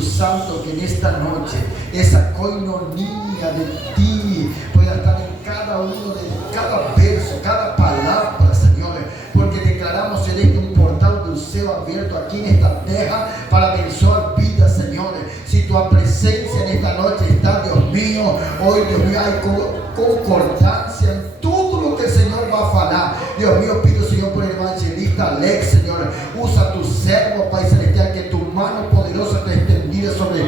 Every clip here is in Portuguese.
Espíritu Santo, que en esta noche esa coinonía de ti pueda estar en cada uno de cada verso, cada palabra, Señor, porque declaramos en este un portal del cielo abierto aquí en esta tierra para abençoar vidas, Señor. Si tu presencia en esta noche está, Dios mío, hoy, Dios mío, hay concordancia en todo lo que el Señor va a falar. Dios mío, pido, Señor, por el evangelista Alex, Señor, usa tu servo, Pai Celestial, que tu mano poderosa esté extendida sobre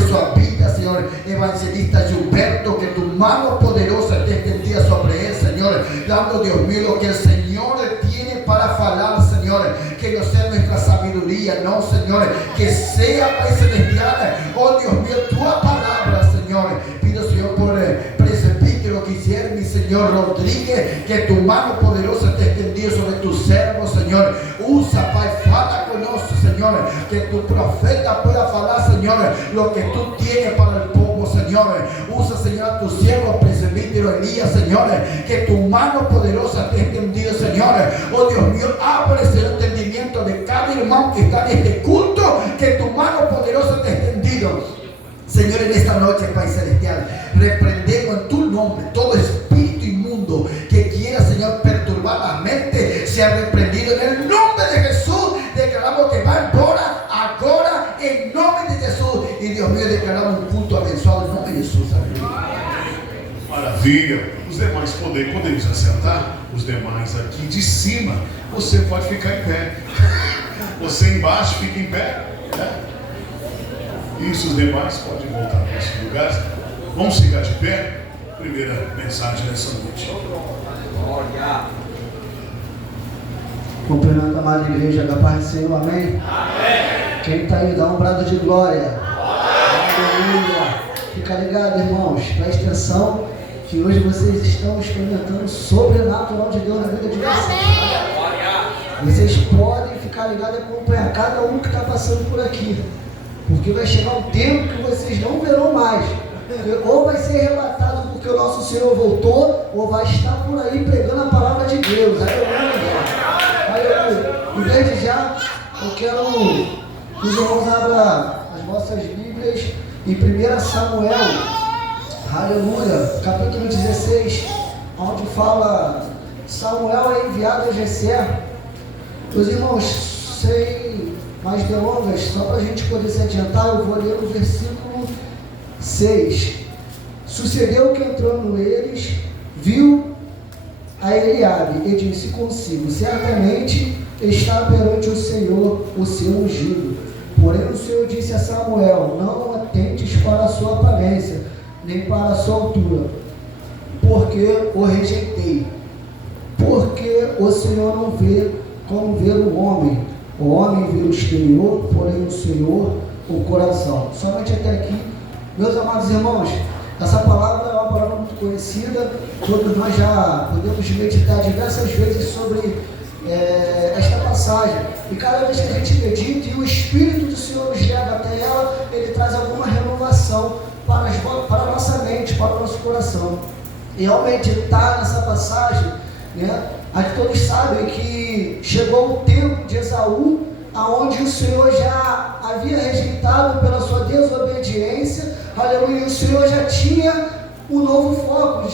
su vida, Señor. Evangelista Gilberto, que tu mano poderosa esté extendida sobre él, Señor, dando, Dios mío, lo que el Señor tiene para falar, Señor, que no sea nuestra sabiduría, no, Señor, que sea, Pai Celestial, oh Dios mío, tu palabra, Señor. Pido, Señor, por el presbítero Guillermo, Señor Rodríguez, que tu mano poderosa esté extendida sobre tu servo, Señor. Usa, Pai, fala con nosotros, Señor, que tu profeta pueda falar, Señor, lo que tú tienes para el pueblo, Señor. Usa, Señor, a tu siervo presbítero Elías, Señor, que tu mano poderosa esté extendida, Señor. Oh Dios mío, abre ese entendimiento de cada hermano que está en este culto, que tu mano poderosa esté extendida, Señor. En esta noche, Pai Celestial, reprendemos en tu nombre todo espíritu inmundo que quiera, Señor, perturbar la mente, sea reprendido en el nombre de Jesús. Declaramos que va embora ahora en nombre de Jesús. Y Dios mío, declaramos un culto abençoado en nombre de Jesús. Maravilha. Os demais podemos assentar. Os demais aqui de cima, você pode ficar em pé. Você embaixo fica em pé, né? Isso, os demais podem voltar para esse lugar. Vamos ficar de pé. Primeira mensagem dessa noite. Cumprimento a amada igreja da paz do Senhor, amém? Amém. Quem está aí, dá um brado de glória. Aleluia. Fica ligado, irmãos, presta atenção, que hoje vocês estão experimentando o sobrenatural de Deus na vida de vocês. Vocês podem ficar ligados e acompanhar cada um que está passando por aqui, porque vai chegar um tempo que vocês não verão mais. Ou vai ser relatado porque o nosso Senhor voltou, ou vai estar por aí pregando a palavra de Deus. Aleluia. E desde já, eu quero que os irmãos abram as vossas Bíblias em 1 Samuel, aleluia, capítulo 16, onde fala Samuel é enviado a Jessé. Meus irmãos, sem mais delongas, só para a gente poder se adiantar, eu vou ler o versículo 6. Sucedeu que entrando eles, viu a Eliabe e disse consigo: certamente está perante o Senhor o seu ungido. Porém o Senhor disse a Samuel: não atentes para a sua aparência, nem para a sua altura, porque o rejeitei. Porque o Senhor não vê como vê o homem vê o exterior, porém o Senhor o coração. Somente até aqui, meus amados irmãos. Essa palavra é uma palavra muito conhecida, todos nós já podemos meditar diversas vezes sobre esta passagem, e cada vez que a gente medita e o Espírito do Senhor nos leva até ela, ele traz alguma renovação para a nossa mente, para o nosso coração. E realmente está nessa passagem, né, aqui todos sabem que chegou o tempo de Esaú, aonde o Senhor já havia rejeitado pela sua desobediência, aleluia, o Senhor já tinha um novo foco,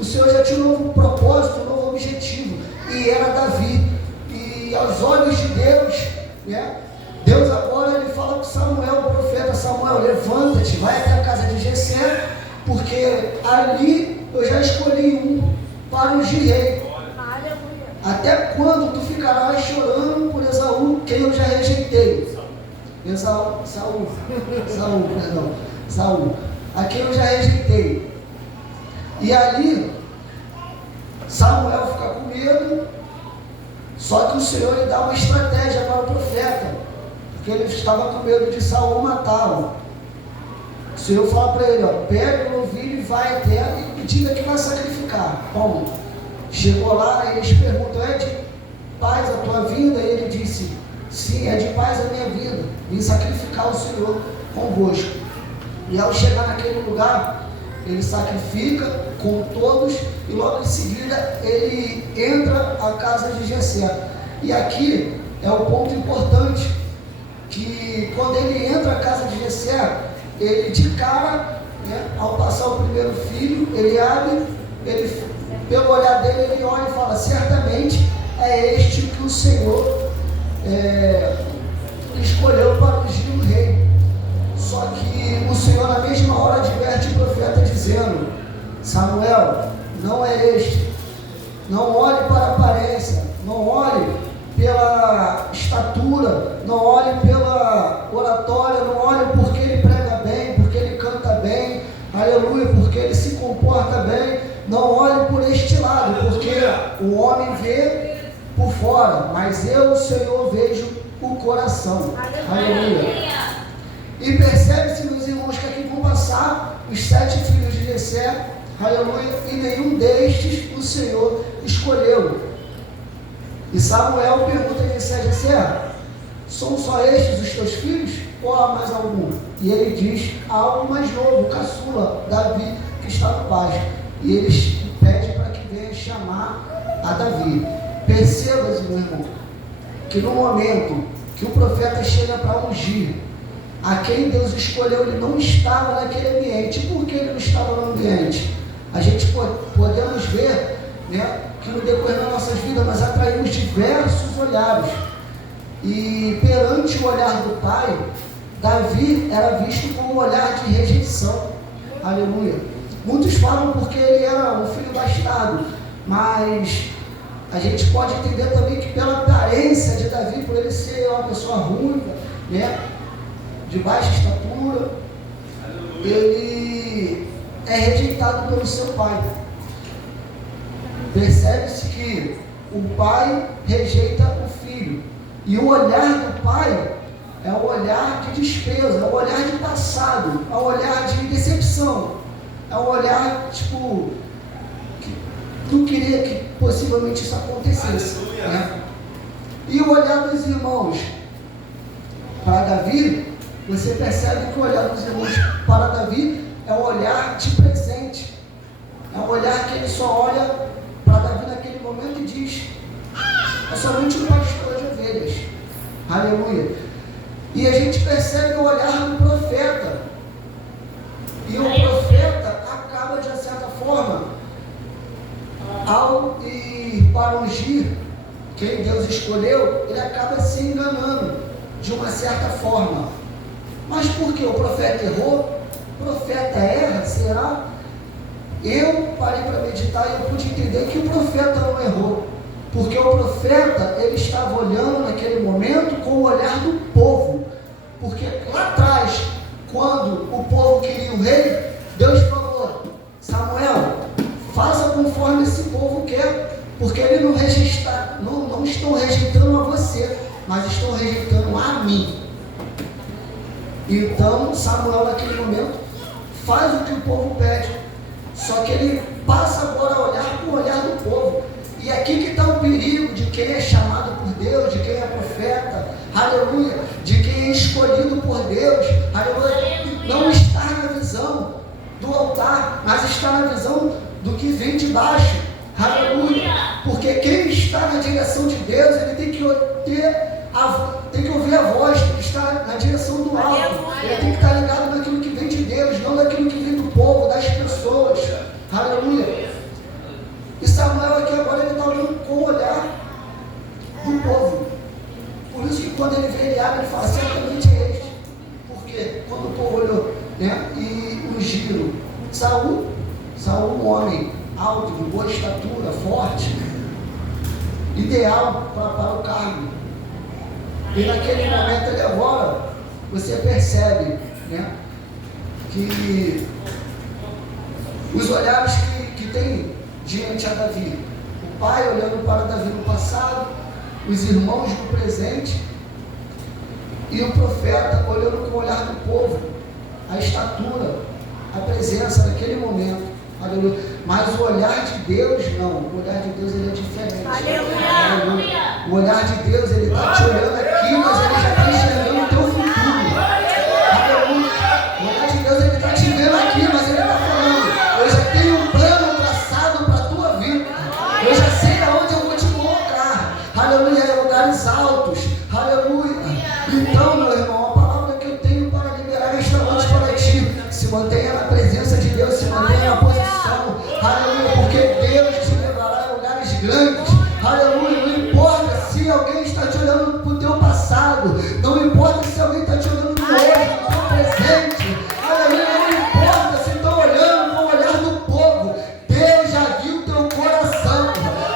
o Senhor já tinha um novo propósito, um novo objetivo, e era Davi. E aos olhos de Deus, né, Deus agora ele fala com Samuel, o profeta: Samuel, levanta-te, vai até a casa de Jessé, porque ali eu já escolhi um para ungir rei. Até quando tu ficarás chorando por Esaú, quem eu já rejeitei? Saul, a quem eu já rejeitei. E ali, Samuel fica com medo, só que o Senhor lhe dá uma estratégia para o profeta, porque ele estava com medo de Saul matá-lo. O Senhor fala para ele: pega o novilho e vai até e diga que vai sacrificar. Bom, chegou lá e eles perguntam: é de paz a tua vida? E ele disse: sim, é de paz a minha vida, vim sacrificar o Senhor convosco. E ao chegar naquele lugar, ele sacrifica com todos, e logo em seguida ele entra à casa de Jessé. E aqui é o ponto importante, que quando ele entra à casa de Jessé, ele de cara, né, ao passar o primeiro filho, ele abre, pelo olhar dele, ele olha e fala: certamente é este que o Senhor escolheu para ungir o rei. Só que o Senhor na mesma hora adverte o profeta dizendo: Samuel, não é este. Não olhe para a aparência, não olhe pela estatura, não olhe pela oratória, não olhe porque ele prega bem, porque ele canta bem, aleluia, porque ele se comporta bem. Não olhe por este lado, porque o homem vê por fora, mas eu, o Senhor, vejo o coração. Aleluia. E percebe-se, meus irmãos, que aqui vão passar os 7 filhos de Jessé, aleluia, e nenhum destes o Senhor escolheu. E Samuel pergunta a Jessé: são só estes os teus filhos, ou há mais algum? E ele diz: há um mais novo, o caçula, Davi, que está no pasto. E eles pedem para que venha chamar a Davi. Perceba, meu irmão, que no momento que o profeta chega para ungir, a quem Deus escolheu, ele não estava naquele ambiente. Por que ele não estava no ambiente? A gente podemos ver, né, que no decorrer das nossas vidas nós atraímos diversos olhares. E perante o olhar do pai, Davi era visto com um olhar de rejeição. Aleluia. Muitos falam porque ele era um filho bastardo, mas a gente pode entender também que pela aparência de Davi, por ele ser uma pessoa ruiva, né, de baixa estatura, ele é rejeitado pelo seu pai. Percebe-se que o pai rejeita o filho, e o olhar do pai é um olhar de desprezo, é um olhar de passado, é um olhar de decepção, é um olhar tipo que não queria que possivelmente isso acontecesse, né? E o olhar dos irmãos para Davi, você percebe que o olhar dos irmãos para Davi é um olhar de presente, é um olhar que ele só olha para Davi naquele momento e diz: é somente um pastor de ovelhas. Aleluia. E a gente percebe o olhar do profeta, e o profeta acaba, de certa forma, ao ir para ungir quem Deus escolheu, ele acaba se enganando de uma certa forma. Mas por que? O profeta errou? O profeta erra? Será? Eu parei para meditar e eu pude entender que o profeta não errou, porque o profeta, ele estava olhando naquele momento com o olhar do povo, porque lá atrás, quando o povo queria um rei, Deus falou: Samuel, faça conforme esse povo quer, porque ele não estão rejeitando a você, mas estão rejeitando a mim. Então Samuel naquele momento faz o que o povo pede, só que ele passa agora a olhar com o olhar do povo. E aqui que está o perigo de quem é chamado por Deus, de quem é profeta, aleluia, de quem é escolhido por Deus, aleluia, não estar na visão do altar, mas estar na visão do que vem de baixo, aleluia, porque quem está na direção de Deus, ele tem que ouvir a voz, tem que estar na direção do alto, ele tem que estar ligado naquilo que vem de Deus, não daquilo que vem do povo, das pessoas, aleluia. E Samuel aqui agora ele está olhando com o olhar do povo. Por isso que quando ele vê ele abre, ele fala: certamente é este. Porque quando o povo olhou, né, e ungiram Saul, um homem alto, de boa estatura, forte, ideal para o cargo. E naquele momento ele agora, você percebe, né, que os olhares que tem diante a Davi, o pai olhando para Davi no passado, os irmãos no presente, e o profeta olhando com o olhar do povo, a estatura, a presença naquele momento, aleluia. Mas o olhar de Deus não, o olhar de Deus ele é diferente. Aleluia. O olhar de Deus ele está te olhando aqui, mas ele já está enxergando o teu futuro. Aleluia. O olhar de Deus ele está te vendo aqui, mas ele está falando: eu já tenho um plano traçado para a tua vida, eu já sei aonde eu vou te colocar, aleluia, em lugares altos, aleluia. Então, meu irmão, a palavra que eu tenho para liberar esta noite para ti mantenha na presença de Deus, se mantenha na posição. Aleluia, porque Deus te levará a lugares grandes. Aleluia, não importa se alguém está te olhando para o teu passado, não importa se alguém está te olhando no hoje, no teu presente. Aleluia, não importa se estão olhando com o olhar do povo. Deus já viu o teu coração.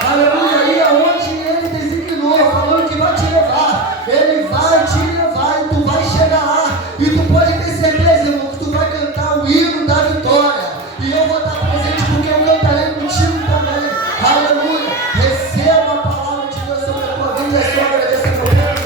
Aleluia, e aonde Ele designou, falando que vai te levar, Ele vai te levar e tu vai chegar lá. E tu pode ter certeza, irmão, que tu vai cantar o hino da vitória. E eu vou estar presente porque eu cantarei contigo também. Aleluia, receba a palavra de Deus sobre a tua vida. É só agradecer a oportunidade.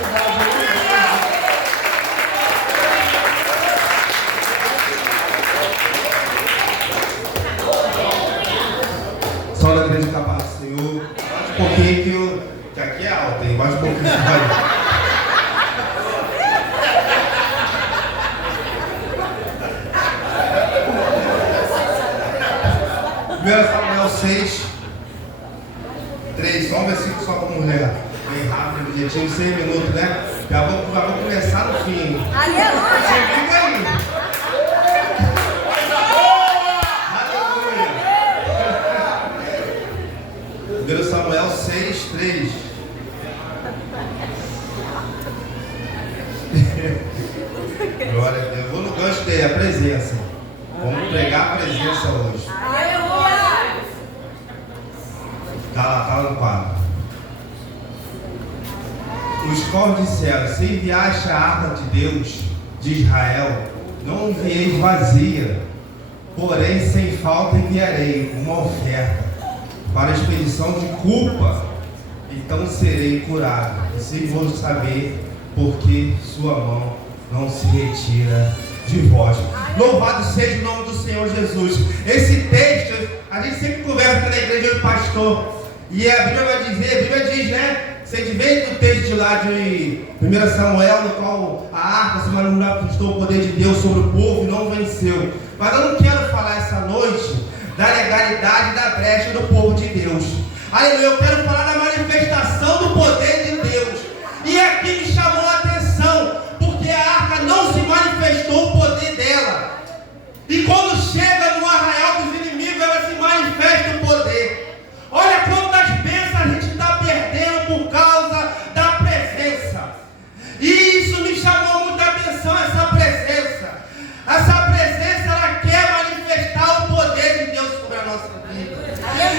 Só na igreja da paz do Senhor. Mais um pouquinho que aqui é alto, hein? Mais um pouquinho que vai. 1 Samuel 6, 3, só um versículo só para mulher. Bem rápido, objetinho, 6 minutos, né? Já vou começar no fim. Aleluia! Fica aí. Aleluia! 1 Samuel 6, 3. Glória a Deus. Eu vou no gancho dele, a presença. Vamos pregar a presença hoje. Tá lá no quadro. Os corvos disseram: se enviaste a arca de Deus de Israel, não envieis vazia, porém sem falta enviarei uma oferta para a expedição de culpa, então serei curado, e se vou saber porque sua mão não se retira de vós. Louvado seja o nome do Senhor Jesus. Esse texto, a gente sempre conversa na igreja do pastor, e a Bíblia vai dizer, a Bíblia diz, né? Se a gente vê do texto lá de 1 Samuel, no qual a arca se manifestou o poder de Deus sobre o povo e não venceu. Mas eu não quero falar essa noite da legalidade da brecha do povo de Deus. Aleluia, eu quero falar da manifestação do poder de Deus. E aqui me chamou a atenção, porque a arca não se manifestou o poder dela. E quando chega no arraial dos inimigos, ela se manifesta o poder. Olha quantas bênçãos a gente está perdendo por causa da presença. E isso me chamou muita atenção, essa presença. Essa presença, ela quer manifestar o poder de Deus sobre a nossa vida.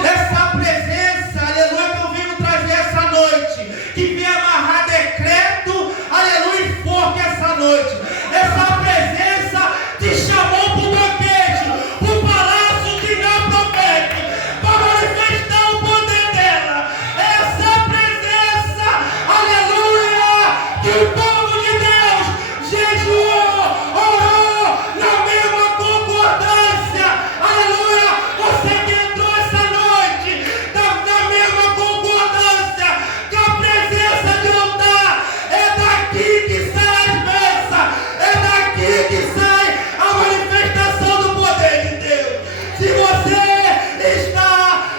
Essa presença, aleluia, que eu venho trazer essa noite, que vem amarrar decreto, aleluia, e fogo essa noite. Essa presença te chamou para o banquete, para o palácio de não profeta, para manifestar o poder dela. Essa presença, aleluia, que o povo de Deus jejuou, orou na mesma concordância. Aleluia, você que entrou essa noite na mesma concordância, que a presença de lutar é daqui que sai as bênçãos, é daqui que sai a manifestação do poder de Deus. Se você está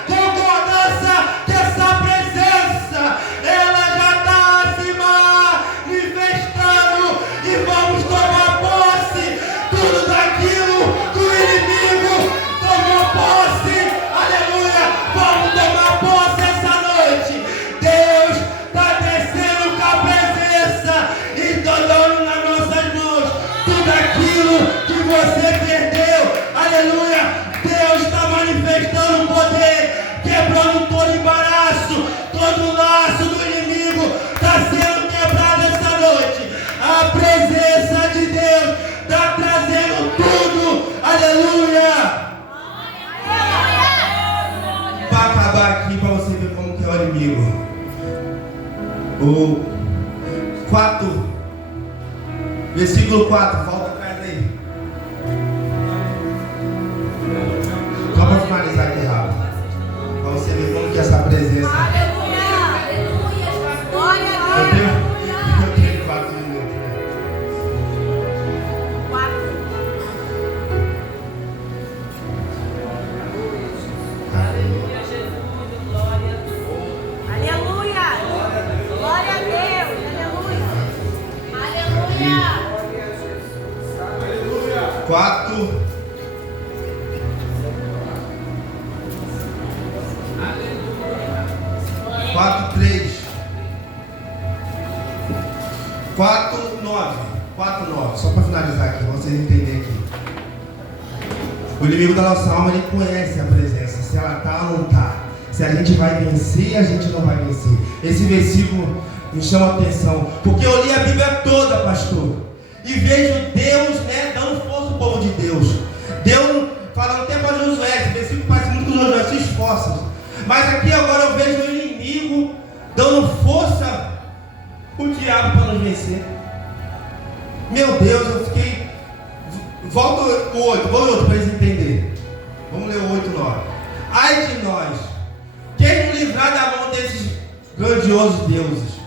com concordância que essa presença, ela já está se manifestando, e vamos tomar posse tudo daquilo que o inimigo tomou posse. Aleluia, vamos tomar posse essa noite. Deus está descendo com a presença e está dando nas nossas mãos tudo aquilo que você perdeu. Aleluia, Deus está manifestando o poder, quebrando todo embaraço, todo laço do inimigo está sendo quebrado essa noite. A presença de Deus está trazendo tudo. Aleluia. Para acabar aqui, para você ver como que é o inimigo. O 4, versículo 4, volta atrás aí. Só para finalizar aqui rápido, para você ver como que é essa presença. Eu tenho 4 minutos, né? Aleluia, Jesus, glória. Aleluia. Glória a Deus. Aleluia. Aleluia. 4, 4:3. 4:9. 4:9. Só para finalizar aqui, pra vocês entenderem aqui. O inimigo da nossa alma, ele conhece a presença, se ela está ou não está. Se a gente vai vencer, a gente não vai vencer. Esse versículo me chama a atenção, porque eu li a Bíblia toda, pastor, e vejo Deus, né, dando força ao povo de Deus. Deus falando até para Josué, esse versículo parece muito com Josué, se esforça. Mas aqui agora eu vejo o inimigo dando força o diabo para nos vencer. Meu Deus, eu fiquei. Volta o 8, vou o 8 para eles entenderem. Vamos ler o 8 e 9. Ai de nós, quem nos livrar da mão desses grandiosos deuses?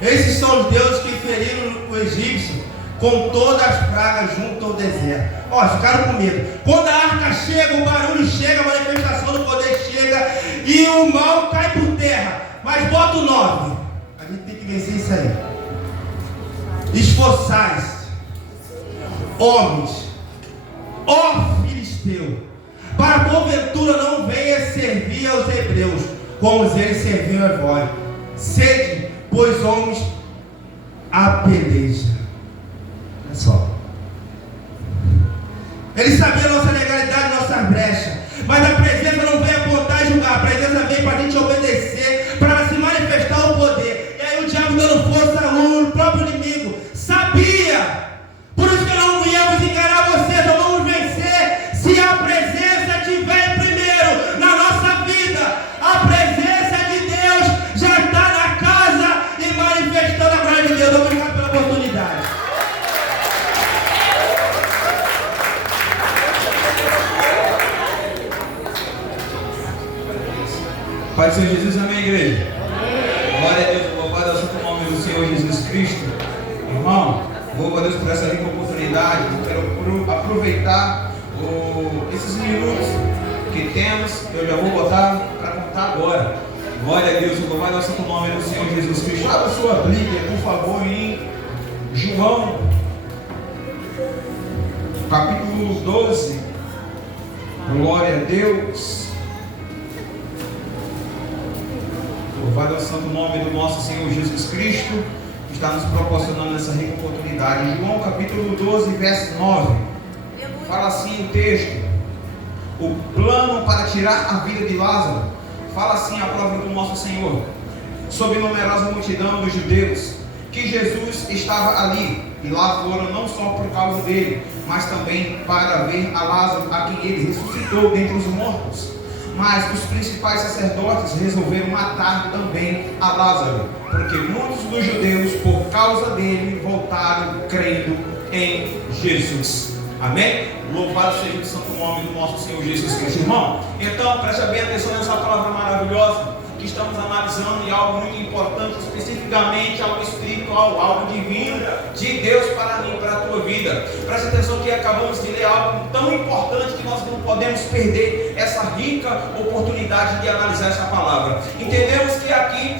Esses são os deuses que feriram o egípcio com todas as pragas junto ao deserto. Ó, ficaram com medo. Quando a arca chega, o barulho chega, a manifestação do poder chega e o mal cai por terra. Mas bota o 9. A gente tem que vencer isso aí. Esforçai-se, homens, ó filisteu, para porventura não venha servir aos hebreus, como eles serviram a vós. Sede, pois, homens, a peleja. Olha só. Ele sabia nossa legalidade, nossa brecha, mas a presença não vem apontar e julgar. A presença vem para a gente obedecer, para se manifestar o poder. E aí o diabo dando força ao próprio inimigo. Sabia! Por isso que não íamos enganar vocês, não vamos vencer se a presença estiver primeiro na nossa vida. A presença de Deus já está na casa e manifestando a glória de Deus. Obrigado pela oportunidade. Pai do Senhor Jesus, amém, igreja? Glória a Deus, louvado é o santo nome do Senhor Jesus Cristo. Irmão, louvo a Deus por essa rica oportunidade. Eu quero aproveitar esses minutos que temos. Eu já vou botar para contar agora. Glória a Deus, louvado é o santo nome do Senhor Jesus Cristo. Abra sua Bíblia, por favor, em João, capítulo 12. Glória a Deus. Louvado é o santo nome do nosso Senhor Jesus Cristo, que está nos proporcionando essa rica oportunidade. João capítulo 12, verso 9. Fala assim o texto: o plano para tirar a vida de Lázaro. Fala assim a palavra do nosso Senhor, sob numerosa multidão dos judeus, que Jesus estava ali, e lá foram não só por causa dele, mas também para ver a Lázaro, a quem ele ressuscitou dentre os mortos. Mas os principais sacerdotes resolveram matar também a Lázaro, porque muitos dos judeus, por causa dele, voltaram crendo em Jesus. Amém? Louvado seja o santo nome do nosso Senhor Jesus Cristo. Irmão, então preste bem atenção nessa palavra maravilhosa que estamos analisando, e algo muito importante, especificamente algo espiritual, algo divino de Deus para mim, para a tua vida. Preste atenção que acabamos de ler algo tão importante que nós não podemos perder essa rica oportunidade de analisar essa palavra. Entendemos que aqui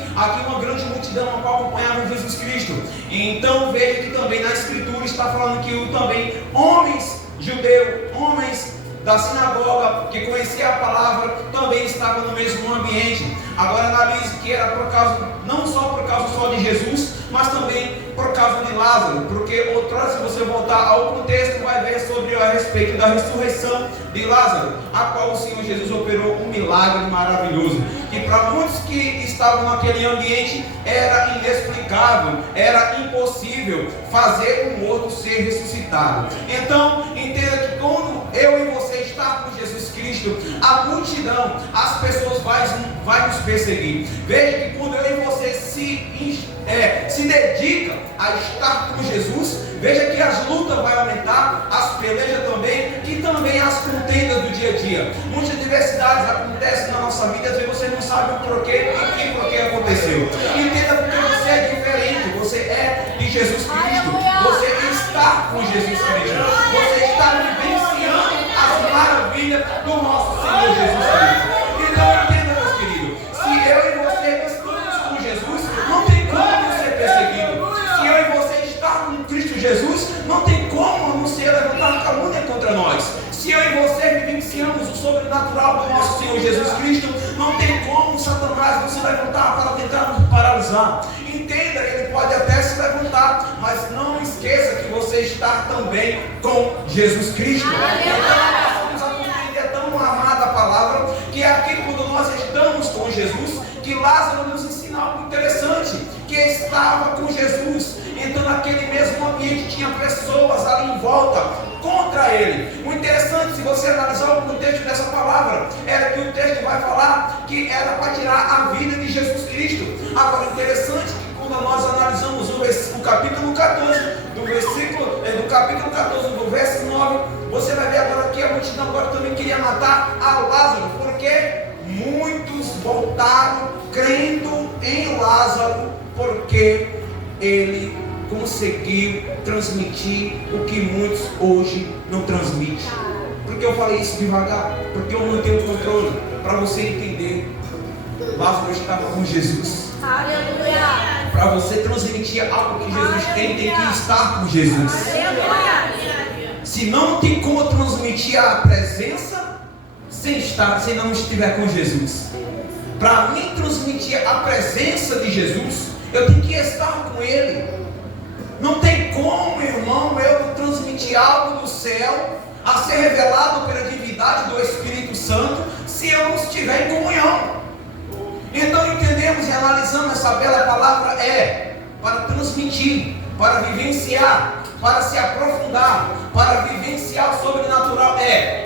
uma grande multidão a qual acompanhava Jesus Cristo. E então veja que também na Escritura está falando que também homens judeus, homens da sinagoga, que conhecia a palavra, também estava no mesmo ambiente. Agora analise que era por causa, não só por causa só de Jesus, mas também por causa de Lázaro, porque outrora, se você voltar ao contexto, vai ver sobre a respeito da ressurreição de Lázaro, a qual o Senhor Jesus operou um milagre maravilhoso, que para muitos que estavam naquele ambiente era inexplicável, era impossível fazer um morto ser ressuscitado. Então entenda que quando eu e você estar com Jesus Cristo, a multidão, as pessoas vai nos perseguir. Veja que quando eu e você se dedica a estar com Jesus, veja que as lutas vão aumentar, as pelejas também, e também as contendas do dia a dia. Muitas diversidades acontecem na nossa vida, às vezes você não sabe o porquê e que porquê aconteceu. Entenda porque você é diferente, você é de Jesus Cristo, você está com Jesus Cristo, você está vivenciando as maravilhas do nosso Senhor Jesus Cristo. Então entenda, meus queridos, se eu e você estamos com Jesus, não tem como não ser perseguido. Se eu e você estar com Cristo Jesus, não tem como não ser levantar calúnia contra nós. Se eu e você vivenciamos o sobrenatural do nosso Senhor Jesus Cristo, Não tem como Satanás não se levantar para tentar nos paralisar. Entenda, ele pode até se levantar, mas não esqueça que você está também com Jesus Cristo. Então nós vamos compreender, é tão amada a palavra, que é aqui quando nós estamos com Jesus, que Lázaro nos ensina algo interessante, que estava com Jesus. Então naquele mesmo ambiente tinha pessoas ali em volta contra ele. O interessante, se você analisar o texto dessa palavra, era que o texto vai falar que era para tirar a vida de Jesus Cristo. Agora, interessante que quando nós analisamos o capítulo 14, do capítulo 14, do verso 9, você vai ver agora que a multidão agora também queria matar a Lázaro, porque muitos voltaram crendo em Lázaro, porque ele conseguiu transmitir o que muitos hoje não transmitem. Por que eu falei isso devagar? Porque eu não tenho controle. Para você entender, Lázaro estava com Jesus. Aleluia. Para você transmitir algo que Jesus tem que estar com Jesus. Aleluia. Se não tem como transmitir a presença se não estiver com Jesus. Para mim transmitir a presença de Jesus, eu tenho que estar com Ele. Não tem como, irmão, eu transmitir algo do céu a ser revelado pela divindade do Espírito Santo se eu não estiver em comunhão. Então entendemos e analisamos essa bela palavra para transmitir, para vivenciar, para se aprofundar, para vivenciar o sobrenatural,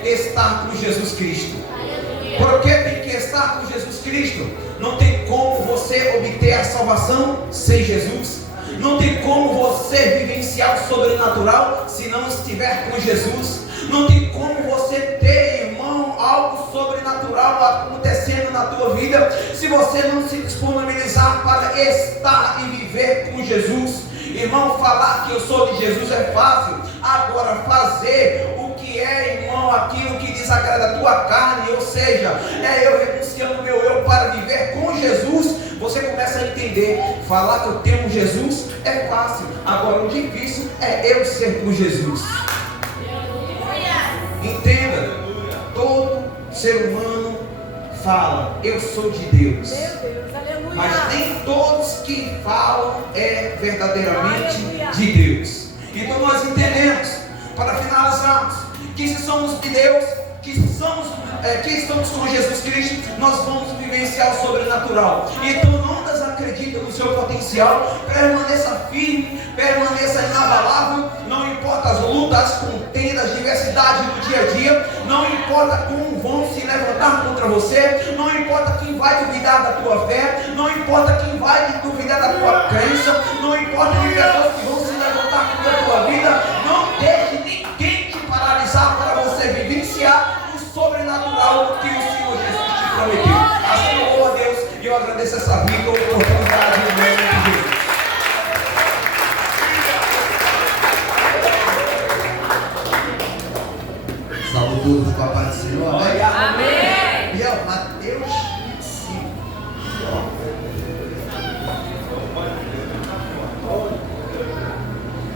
estar com Jesus Cristo. Por que tem que estar com Jesus Cristo? Não tem como você obter a salvação sem Jesus. Não tem como você vivenciar o sobrenatural se não estiver com Jesus. Não tem como você ter, irmão, algo sobrenatural acontecendo na tua vida se você não se disponibilizar para estar e viver com Jesus. Irmão, falar que eu sou de Jesus é fácil. Agora fazer o que é, irmão, aquilo que desagrada a tua carne, ou seja, eu renunciando meu eu para viver com Jesus, você começa a entender. Falar que eu tenho Jesus é fácil. Agora o difícil é eu ser com Jesus. Entenda, todo ser humano fala, eu sou de Deus. Meu Deus, aleluia. Mas nem todos que falam verdadeiramente de Deus. Então nós entendemos, para finalizarmos, que se somos de Deus, que estamos com Jesus Cristo, nós vamos vivenciar o sobrenatural. Então não desacredita no seu potencial, permaneça firme, permaneça inabalável. Não importa as lutas, as contendas, as diversidades do dia a dia, não importa como vão se levantar contra você, não importa quem vai duvidar da tua fé, não importa quem vai duvidar da tua crença, não importa as pessoas que vão se levantar contra a tua vida, não deixe ninguém te paralisar para você vivenciar o sobrenatural que o Senhor Jesus te prometeu. Assim eu louvo a Deus e eu agradeço essa vida, oportunidade em nome de Jesus. Salve todos com a paz do Senhor. Amém. Amém. Biel, Mateus 25.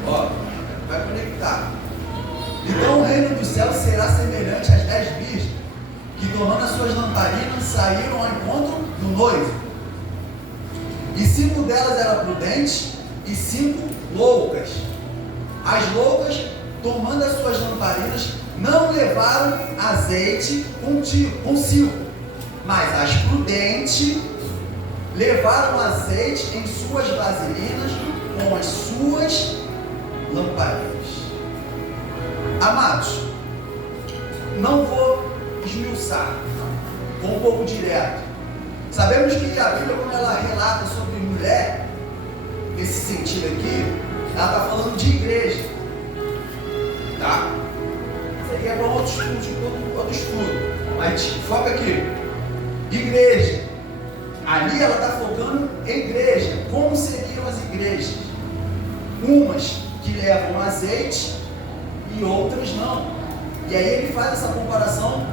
Ó, vai conectar. Então o reino dos céus será semelhante às 10 virgens que, tomando as suas lamparinas, saíram ao encontro do noivo. E 5 delas eram prudentes e 5 loucas. As loucas, tomando as suas lamparinas, não levaram azeite consigo, mas as prudentes levaram azeite em suas vaselinas com as suas lamparinas. Amados, não vou esmiuçar, vou um pouco direto. Sabemos que a Bíblia, quando ela relata sobre mulher, nesse sentido aqui, ela está falando de igreja, tá? Seria para outro estudo, mas foca aqui, igreja. Ali ela está focando em igreja. Como seriam as igrejas? Umas que levam azeite e outras não. E aí ele faz essa comparação,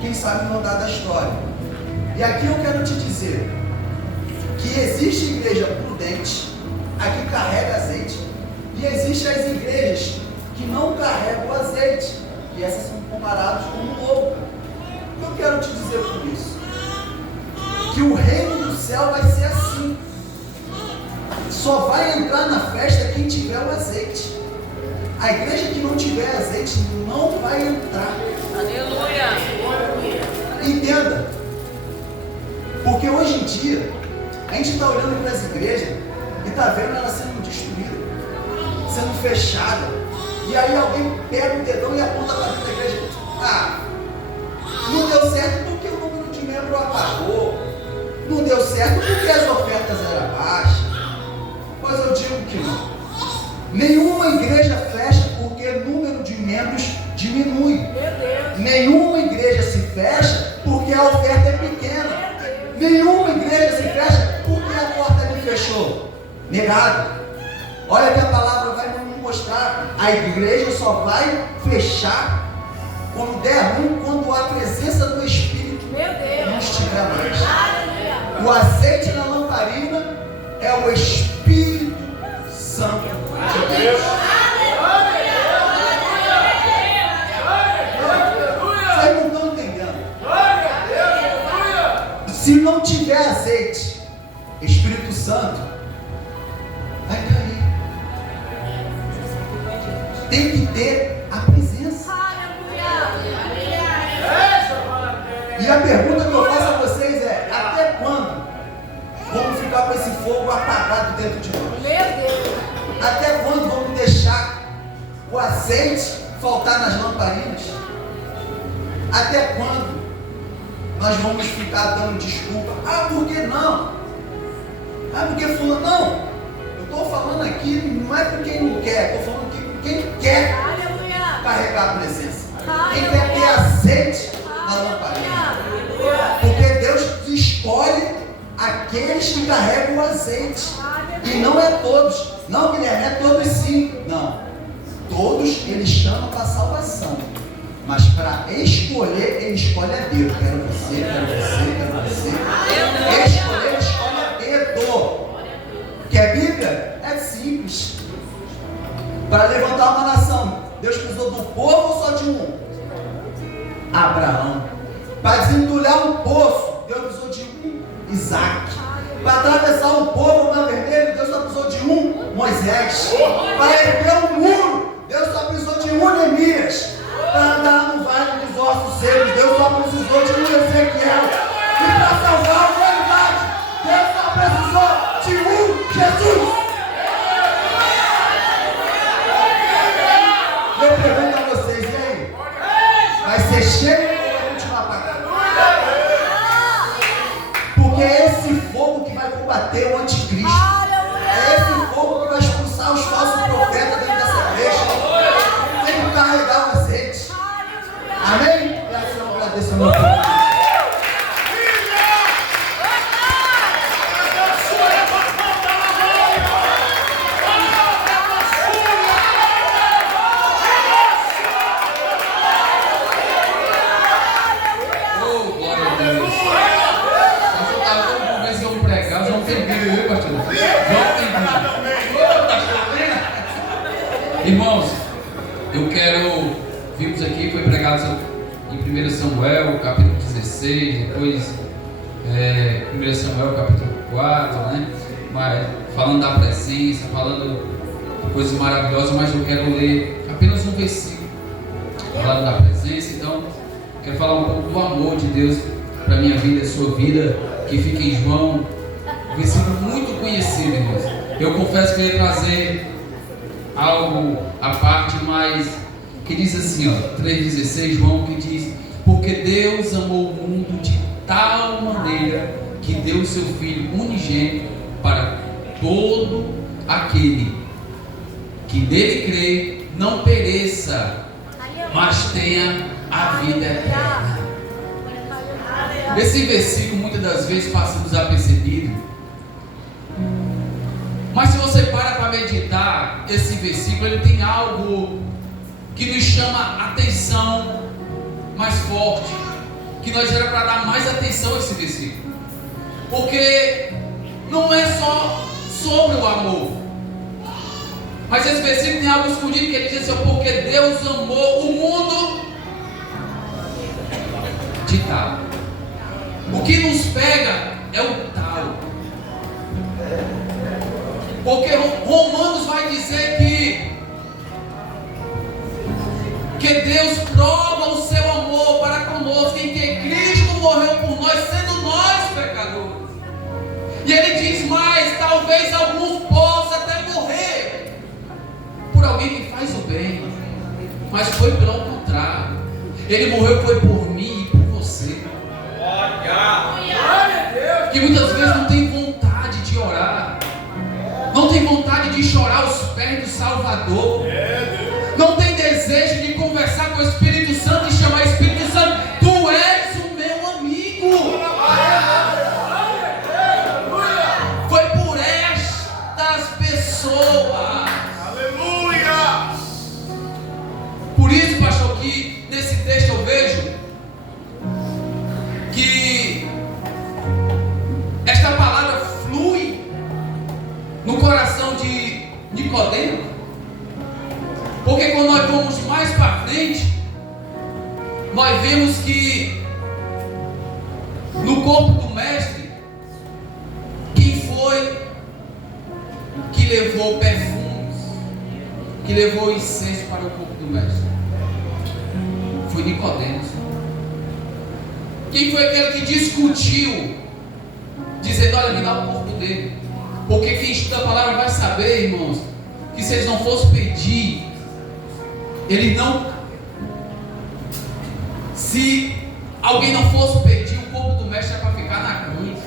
quem sabe no andar da história. E aqui eu quero te dizer que existe igreja prudente, a que carrega azeite, e existem as igrejas que não carregam azeite, e essas são comparadas como louca. O que eu quero te dizer com isso? que o reino do céu vai ser assim. Só vai entrar na festa quem tiver o azeite. A igreja que não tiver azeite não vai entrar. Aleluia. Entenda. Porque hoje em dia, a gente está olhando para as igrejas e está vendo ela sendo destruída, sendo fechada. E aí alguém pega o dedão e aponta para dentro da igreja. Ah, não deu certo porque o número de membros apagou. Não deu certo porque as ofertas eram baixas. Mas eu digo que não. Nenhuma igreja fecha porque o número de membros diminui. Nenhuma igreja se fecha porque a oferta é pequena. Nenhuma igreja se fecha porque a porta lhe fechou. Negado. Olha que a palavra vai nos mostrar. A igreja só vai fechar quando der ruim, quando a presença do Espírito não estiver mais. O azeite na lamparina é o Espírito Santo de Deus. Vocês não estão entendendo. Se não tiver azeite, Espírito Santo vai cair. Tem que ter a presença. E a pergunta que eu faço a vocês é: até quando vamos ficar com esse fogo apagado dentro de nós? Até quando vamos deixar o azeite faltar nas lamparinas? Até quando nós vamos ficar dando desculpa? Ah, por que não? Ah, porque fulano? Não, eu estou falando aqui, não é por quem não quer, estou falando aqui por quem quer carregar a presença. Quem quer ter azeite na lamparina. Porque Deus escolhe aqueles que carregam o azeite. E não é todos. Não, Guilherme, é todos sim. Não. Todos ele chama para salvação. Mas para escolher, ele escolhe a dedo. Quero você, quero você, quero você. Escolher, ele escolhe a dedo. Quer Bíblia? É simples. Para levantar uma nação, Deus precisou do povo ou só de um? Abraão. Para desentulhar um poço, Deus precisou de um? Isaac. Para atravessar um povo no Mar Vermelho, Deus só precisou de um? Moisés. Para erguer um muro, Deus só precisou de um? Neemias. Para andar no vale dos ossos secos, Deus só precisou de um? Ezequiel. E para salvar a humanidade, Deus só precisou de um? Jesus. Eu pergunto a vocês, e aí? Vai ser cheio ou vai continuar apagado? Porque é esse fogo que vai combater o anticristo. É esse fogo que vai expulsar os falsos profetas dentro dessa igreja. Tem que carregar o azeite. Amém? Graças a Deus, agradeço ao meu povo. Irmãos, eu quero, vimos aqui, foi pregado em 1 Samuel, capítulo 16, depois 1 Samuel, capítulo 4, né? Mas, falando da presença, falando de coisas maravilhosas, mas eu quero ler apenas um versículo, falando da presença. Então, quero falar um pouco do amor de Deus para a minha vida e sua vida, que fica em João, um versículo muito conhecido, irmãos. Eu confesso que eu ia trazer algo à parte, mas que diz assim, ó, 3,16, João, que diz: porque Deus amou o mundo de tal maneira que deu o seu Filho unigênito para todo aquele que nele crê, não pereça, mas tenha a vida eterna. Esse versículo muitas das vezes passa desapercebido. Mas se você para meditar esse versículo, ele tem algo que nos chama a atenção mais forte, que nós era para dar mais atenção a esse versículo, porque não é só sobre o amor, mas esse versículo tem algo escondido que ele diz assim: porque Deus amou o mundo de tal. O que nos pega é o tal. Porque Romanos vai dizer que Deus prova o seu amor para conosco em que Cristo morreu por nós, sendo nós pecadores. E ele diz mais: talvez alguns possam até morrer por alguém que faz o bem, mas foi pelo contrário. Ele morreu foi por mim e por você. Que muitas vezes não tem vontade de orar, não tem vontade de chorar aos pés do Salvador, não tem desejo de conversar com o Espírito Santo e chamar o Espírito Santo: tu és o meu amigo. Foi por estas pessoas. Aleluia! Por isso, pastor, que nesse texto eu vejo que esta palavra flui no coração de Nicodemo. Porque quando nós vamos mais para frente, nós vemos que no corpo do mestre, quem foi que levou perfumes, que levou incenso para o corpo do mestre? Foi Nicodemos. Quem foi aquele que discutiu, dizendo: olha, me dá o corpo dele? Porque quem estuda a palavra vai saber, irmãos, que se eles não fossem pedir, ele não. Se alguém não fosse pedir, o corpo do mestre era para ficar na cruz.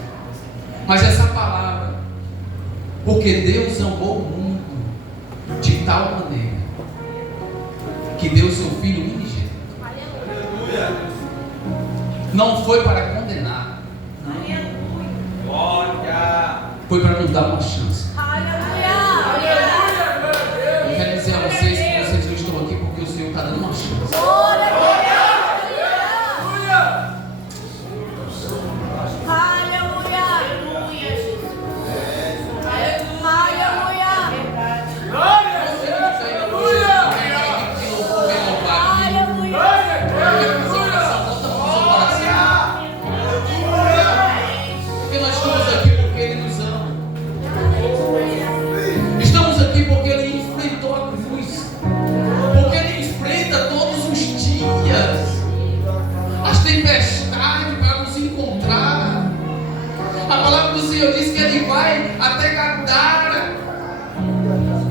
Mas essa palavra, porque Deus amou o mundo de tal maneira que deu o seu Filho unigênito. Não foi para condenar, foi para nos dar uma chance. Eu quero dizer a vocês que vocês não estão aqui porque o Senhor está dando uma chance. Porque nós estamos aqui porque Ele nos ama. Estamos aqui porque Ele enfrentou a cruz, porque Ele enfrenta todos os dias as tempestades para nos encontrar. A palavra do Senhor diz que Ele vai até Gadara,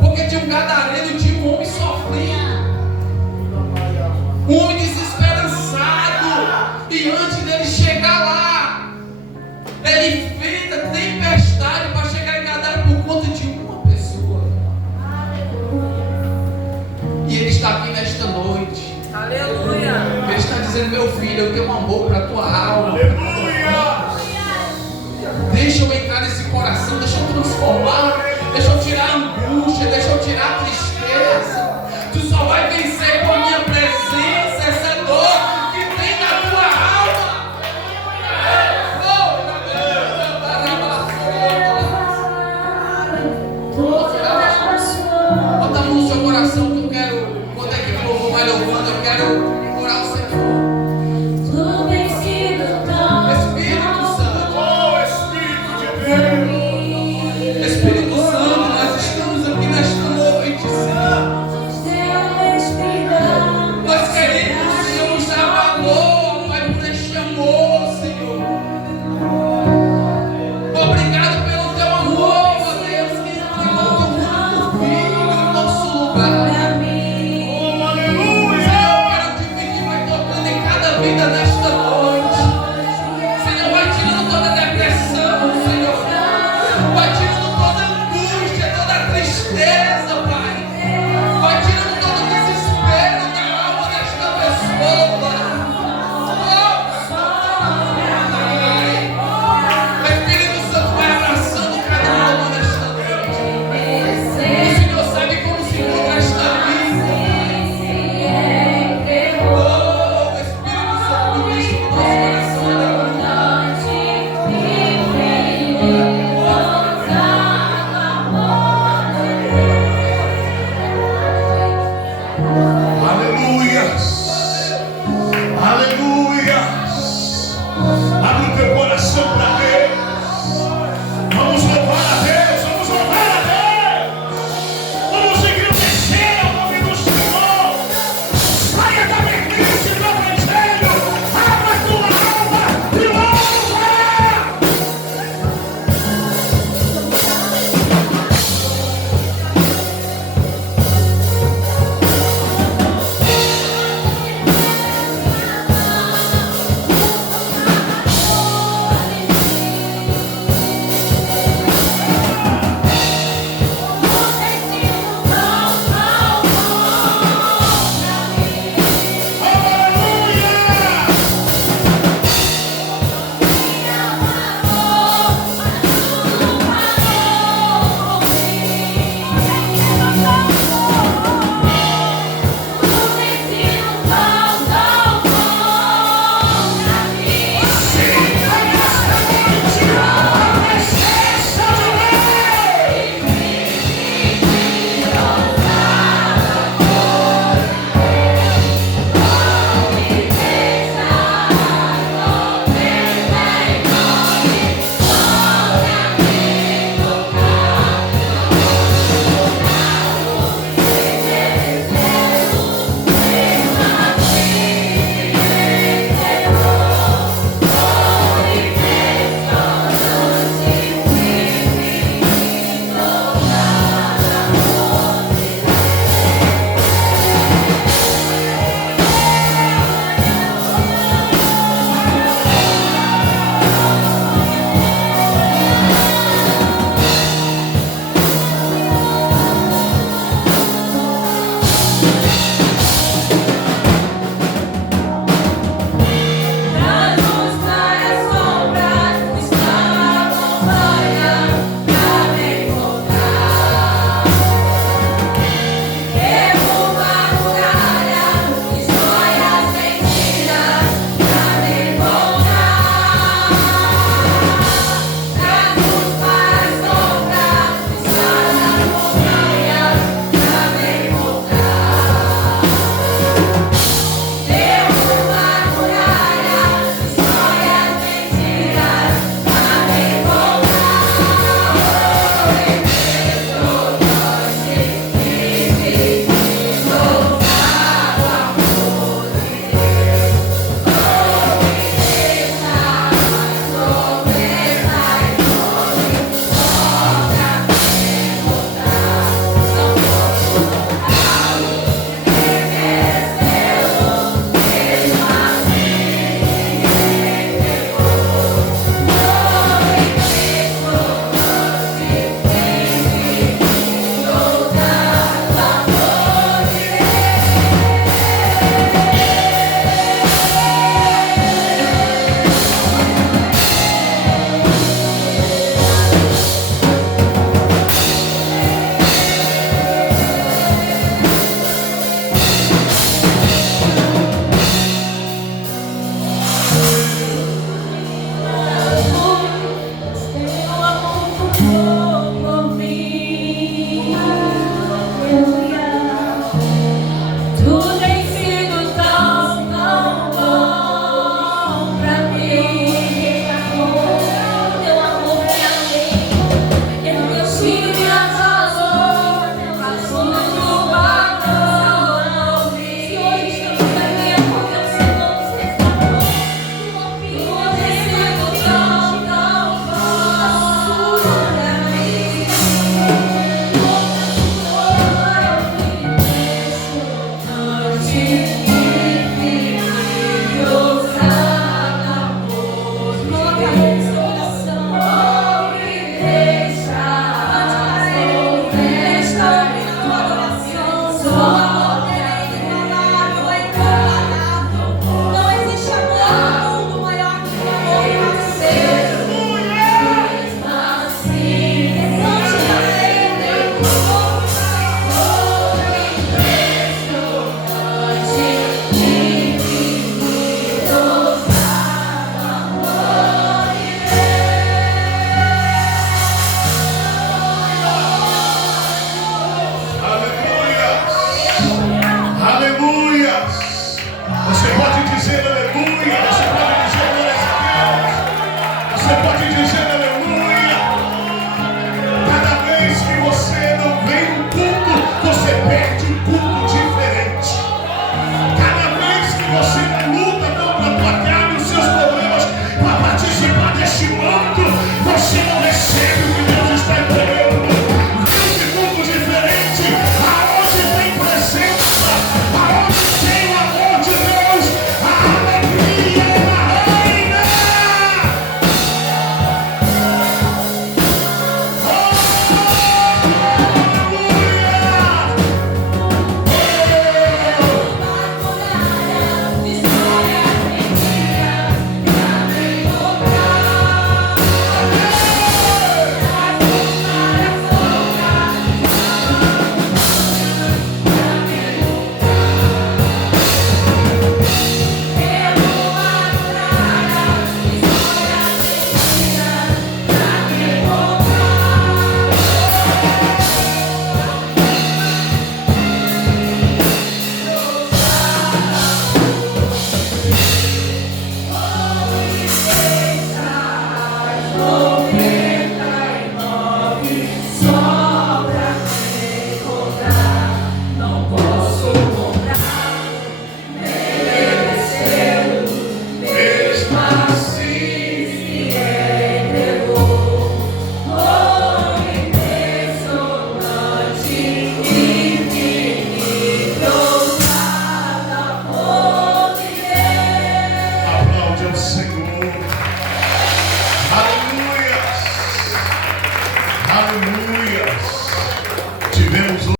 porque tinha um gadareno, tinha um homem sofrendo, um homem desesperançado, e antes dele chegar lá, ele enfrenta tempestade para chegar em Gadara por conta de uma pessoa. E Ele está aqui nesta noite. Aleluia. Ele está dizendo: meu filho, eu tenho um amor para a tua alma. Aleluia! Deixa eu entrar nesse coração, deixa eu transformar, deixa eu tirar a angústia, deixa eu tirar a tristeza. Tu só vai vencer com a minha presença essa dor que tem na tua alma. Bota a mão no seu coração que eu quero, quando é que o povo vai louvando, eu quero orar o Senhor. Espírito Santo. Oh, Espírito de Deus! Espírito Santo, nós estamos aqui nesta noite, Senhor. Nós queremos, Senhor, nos dar valor, Pai, por este amor, Senhor. Obrigado pelo teu amor, ó Deus, que entregou teu único filho em nosso lugar. Oh, aleluia! Senhor, eu quero te pedir, vai tocando em cada vida nesta noite. Senhor, vai tirando toda a depressão, Senhor. Vai tirando toda a angústia, toda a tristeza, Pai. Vai tirando todo o desespero da alma desta pessoa. O Espírito Santo vai abraçando cada alma nesta noite. O Senhor sabe como se encontra esta vida. Oh, o Espírito Santo Cristo no nosso coração. Aleluias! Aleluias! Abre o teu coração para Deus. dizer aleluia, você pode dizer glória a Deus, você pode dizer